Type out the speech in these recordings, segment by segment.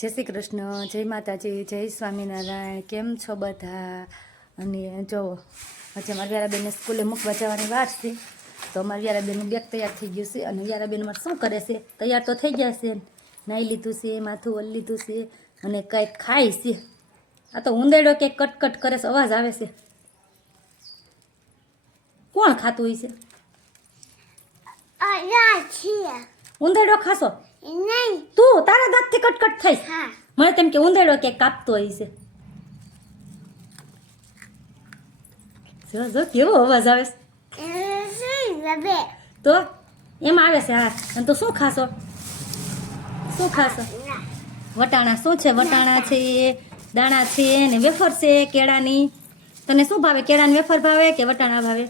જય શ્રી કૃષ્ણ, જય માતાજી, જય સ્વામિનારાયણ. કેમ છો બધા? અને જો આજે મારી વ્યારાબેનને સ્કૂલે મૂકવા જવાની વાર છે, તો અમારી વ્યારાબેનનું બેગ તૈયાર થઈ ગયું છે. અને વ્યારાબેન મારે શું કરે છે? તૈયાર તો થઈ ગયા છે, નાહી લીધું છે, માથું ઓલી લીધું છે અને કંઈક ખાય છે. આ તો ઉંદેડો કે કટકટ કરે છે, અવાજ આવે છે. કોણ ખાતું હોય છે? ઉંદેડો ખાશો? તું તારા દાંતથી કટકટ થઈશ. મને તેમ કે ઉંદેડો કે કાપતો હોય છે. જો જો કેવો અવાજ આવે છે. તો એમ આવે છે. હા, અને તો શું ખાશો? શું ખાશો? વટાણા. શું છે? વટાણા છે, દાણા છે ને વેફર છે કેળાની. તને શું ભાવે? કેળાની વેફર ભાવે કે વટાણા ભાવે?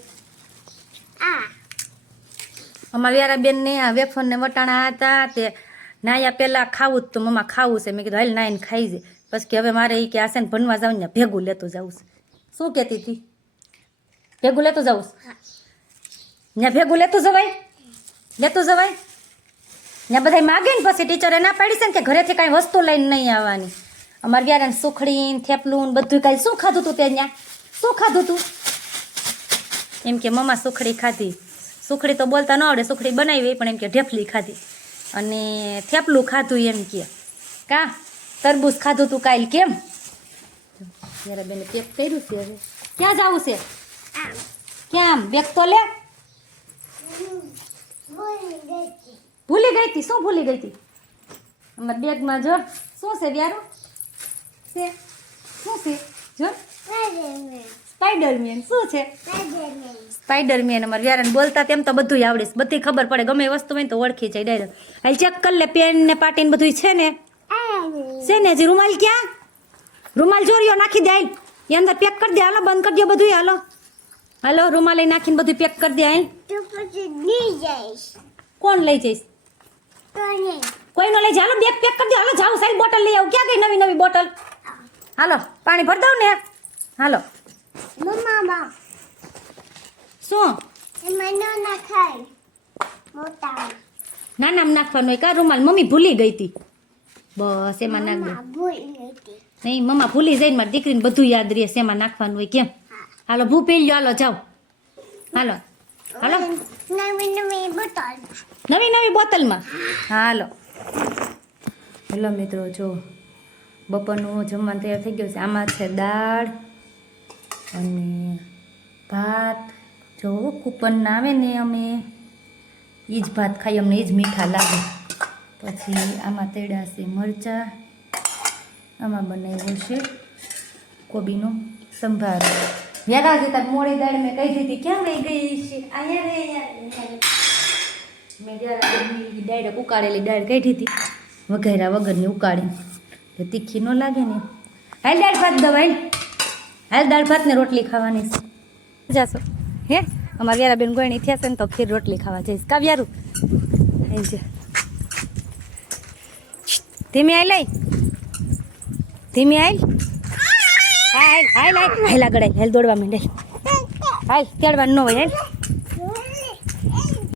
અમારા વ્યારાબેનને આ વેફર ને વટાણા હતા તે નાયા પહેલાં ખાવું જ તો મમ્મા ખાવું છે. મેં કીધું હાલ નાઈને ખાઈ જાય. પછી કે હવે મારે એ કે આશે ને ભણવા જાવ ને ભેગું લેતું જવું છે. શું કહેતી હતી? ભેગું લેતું જવું છે? ત્યાં ભેગું લેતું જવાય? લેતું જવાય? ત્યાં બધા માગે ને પછી ટીચરે ના પાડી છે ને કે ઘરેથી કાંઈ વસ્તુ લઈને નહીં આવવાની. અમારે વ્યારાને સુખડી થેપલું બધું કાંઈ શું ખાધું તું ત્યાં? શું ખાધું તું? એમ કે મમ્મા સુખડી ખાધી. સુખડી તો બોલતા ન આવડે, સુખડી બનાવી પણ એમ કે ઢેફલી ખાધી અને થેપલું ખાધું એમ કે. કા તરબૂચ ખાધું તું કાલ કેમ? જરા બેને પેક કર્યું છે. હવે ક્યાં જવું છે? ક્યાં? બેગ તો લે. ભૂલી ગઈ હતી. શું ભૂલી ગઈ હતી? અમારા બેગમાં જો શું છે વ્યારું? છે શું છે? જો સ્પાઈડરમેન. શું છે? સ્પાઈડરમેન. અમારે વ્યારાને બોલતા તેમ તો બધું આવડે છે, બધી ખબર પડે. ગમે વસ્તુ હોય તો ઓળખી જાય ડાયરેક્ટ. હાલ ચેક કરી લે, પેન ને પાટી ને બધું છે ને? છે ને? હજી રૂમાલ ક્યાં? રૂમાલ જોરિયો નાખી દે. એ અંદર પેક કરી દે. હાલો બંધ કરી દો બધું. હાલો હાલો રૂમાલ નાખીને બધું પેક કરી દે. કોણ લઈ જઈશ? કોઈ નો લઈ જાય. હાલો બેગ પેક કરી દે. હાલો જાવ સાહેબ બોટલ લઈ આવું. ક્યાં ગઈ નવી નવી બોટલ? હાલો પાણી ભરી દઉં ને. હાલો શું નાનામાં નાખવાનું હોય કા રૂમાલ? મમ્મી ભૂલી ગઈ હતી. બસ એમાં નાખ દે. નહીં મમ્મા ભૂલી જાય ને મારી દીકરીને બધું યાદ રહે. એમાં નાખવાનું હોય કેમ? હાલો ભૂ પી લ્યો. હાલો જાઓ. હાલો હાલો નવી નવી બોટલમાં. હાલો હેલો મિત્રો, જો બપોરનું જમવાનું તૈયાર થઈ ગયું છે. આમાં છે દાળ અને ભાત. જો કૂપન આવે ને અમે એ જ ભાત ખાઈ, અમને એ જ મીઠા લાગે. પછી આમાં તેડા છે મરચાં. આમાં બનાવ્યો છે કોબીનો સંભારો. યાદ આવતી તાર મોડી દાળ મેં કહી દીધી ક્યાં રહી ગઈ છે? અહીંયા મેં જરા ડાયરેક્ટ ઉકાળેલી દાળ કાઢી હતી, વઘાર્યા વગરની ઉકાળી. તીખી ન લાગે ને. હાલ દાળ ભાત દવા. હાલ દાળ ભાત ને રોટલી ખાવાની છે. જાશો હે? અમારા વ્યારાબેન ગોયણી થયા છે ને તો ખીર રોટલી ખાવા જઈશ. કા વ્યારું? હાલ છે ધીમી હાલ. ધીમી હાલ. હાલ હાલ હાલ હાલ આગળ હાલ દોડવા માંડે. હાલ તેડવાનું ન હોય. હાલ